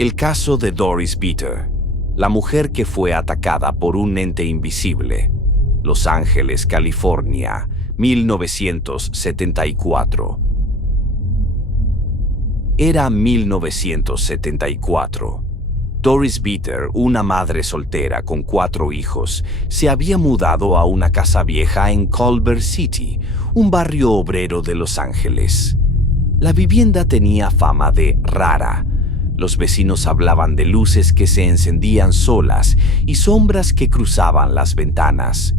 El caso de Doris Beater, la mujer que fue atacada por un ente invisible. Los Ángeles, California, 1974. Era 1974. Doris Beater, una madre soltera con 4 hijos, se había mudado a una casa vieja en Culver City, un barrio obrero de Los Ángeles. La vivienda tenía fama de rara. Los vecinos hablaban de luces que se encendían solas y sombras que cruzaban las ventanas.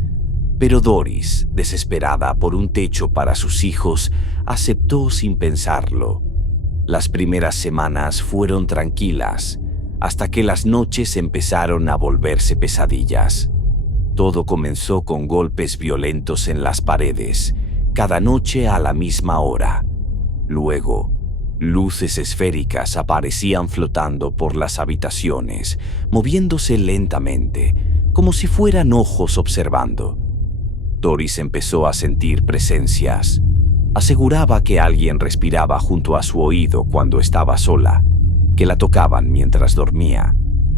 Pero Doris, desesperada por un techo para sus hijos, aceptó sin pensarlo. Las primeras semanas fueron tranquilas, hasta que las noches empezaron a volverse pesadillas. Todo comenzó con golpes violentos en las paredes, cada noche a la misma hora. Luego, luces esféricas aparecían flotando por las habitaciones, moviéndose lentamente, como si fueran ojos observando. Doris empezó a sentir presencias. Aseguraba que alguien respiraba junto a su oído cuando estaba sola, que la tocaban mientras dormía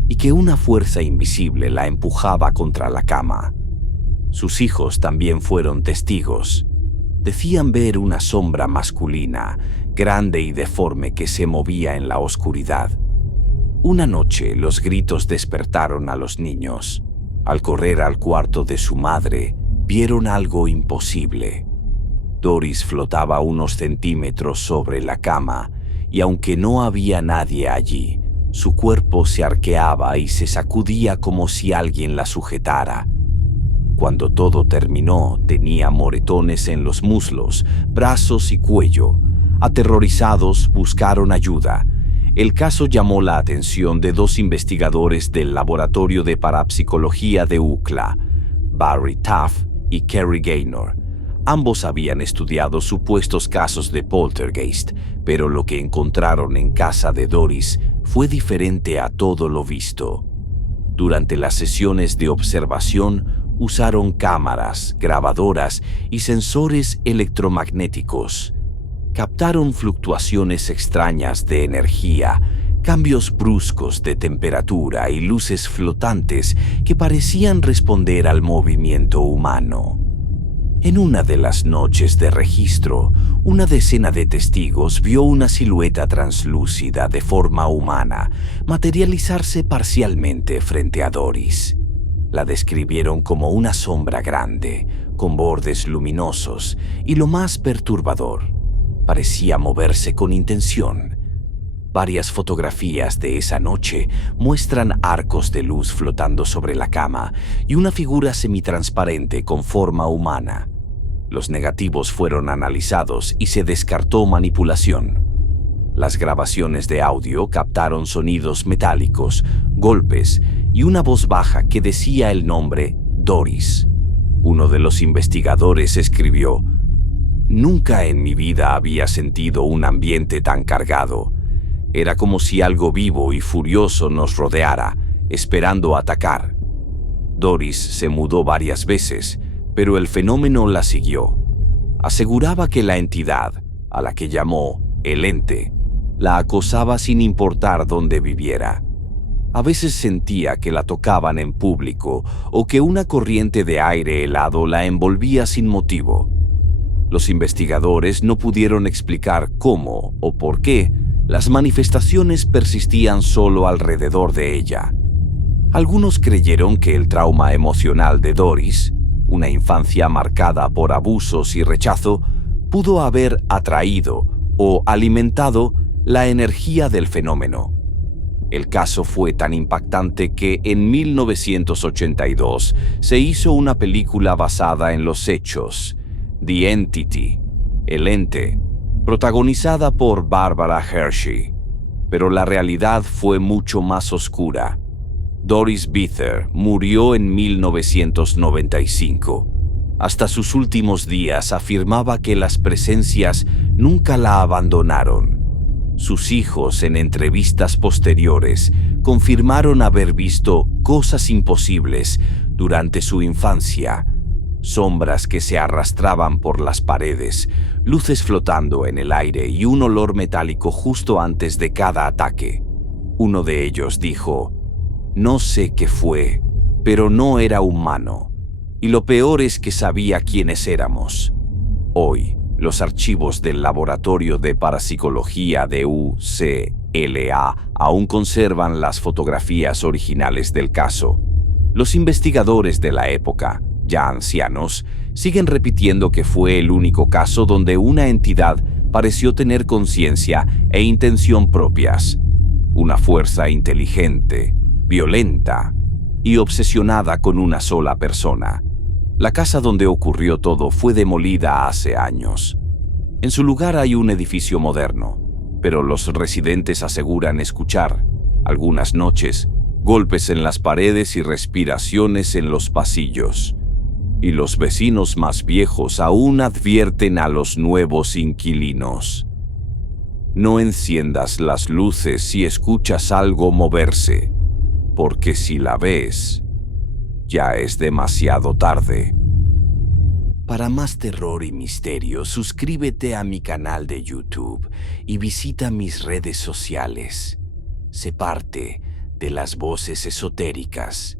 y que una fuerza invisible la empujaba contra la cama. Sus hijos también fueron testigos. Decían ver una sombra masculina, grande y deforme que se movía en la oscuridad. Una noche los gritos despertaron a los niños. Al correr al cuarto de su madre, vieron algo imposible. Doris flotaba unos centímetros sobre la cama y aunque no había nadie allí, su cuerpo se arqueaba y se sacudía como si alguien la sujetara. Cuando todo terminó, tenía moretones en los muslos, brazos y cuello. Aterrorizados, buscaron ayuda. El caso llamó la atención de 2 investigadores del Laboratorio de Parapsicología de UCLA, Barry Taff y Kerry Gaynor. Ambos habían estudiado supuestos casos de poltergeist, pero lo que encontraron en casa de Doris fue diferente a todo lo visto. Durante las sesiones de observación, usaron cámaras, grabadoras y sensores electromagnéticos. Captaron fluctuaciones extrañas de energía, cambios bruscos de temperatura y luces flotantes que parecían responder al movimiento humano. En una de las noches de registro, una decena de testigos vio una silueta translúcida de forma humana materializarse parcialmente frente a Doris. La describieron como una sombra grande, con bordes luminosos, y lo más perturbador, parecía moverse con intención. Varias fotografías de esa noche muestran arcos de luz flotando sobre la cama y una figura semitransparente con forma humana. Los negativos fueron analizados y se descartó manipulación. Las grabaciones de audio captaron sonidos metálicos, golpes y una voz baja que decía el nombre Doris. Uno de los investigadores escribió: «Nunca en mi vida había sentido un ambiente tan cargado. Era como si algo vivo y furioso nos rodeara, esperando atacar». Doris se mudó varias veces, pero el fenómeno la siguió. Aseguraba que la entidad, a la que llamó el ente, la acosaba sin importar dónde viviera. A veces sentía que la tocaban en público o que una corriente de aire helado la envolvía sin motivo. Los investigadores no pudieron explicar cómo o por qué las manifestaciones persistían solo alrededor de ella. Algunos creyeron que el trauma emocional de Doris, una infancia marcada por abusos y rechazo, pudo haber atraído o alimentado la energía del fenómeno. El caso fue tan impactante que en 1982 se hizo una película basada en los hechos, The Entity, el ente, protagonizada por Barbara Hershey. Pero la realidad fue mucho más oscura. Doris Beater murió en 1995. Hasta sus últimos días afirmaba que las presencias nunca la abandonaron. Sus hijos, en entrevistas posteriores, confirmaron haber visto cosas imposibles durante su infancia: sombras que se arrastraban por las paredes, luces flotando en el aire y un olor metálico justo antes de cada ataque. Uno de ellos dijo: «No sé qué fue, pero no era humano. Y lo peor es que sabía quiénes éramos». Hoy, los archivos del Laboratorio de Parapsicología de UCLA aún conservan las fotografías originales del caso. Los investigadores de la época, ya ancianos, siguen repitiendo que fue el único caso donde una entidad pareció tener conciencia e intención propias. Una fuerza inteligente, violenta y obsesionada con una sola persona. La casa donde ocurrió todo fue demolida hace años. En su lugar hay un edificio moderno, pero los residentes aseguran escuchar, algunas noches, golpes en las paredes y respiraciones en los pasillos. Y los vecinos más viejos aún advierten a los nuevos inquilinos: no enciendas las luces si escuchas algo moverse, porque si la ves, ya es demasiado tarde. Para más terror y misterio, suscríbete a mi canal de YouTube y visita mis redes sociales. Sé parte de las voces esotéricas.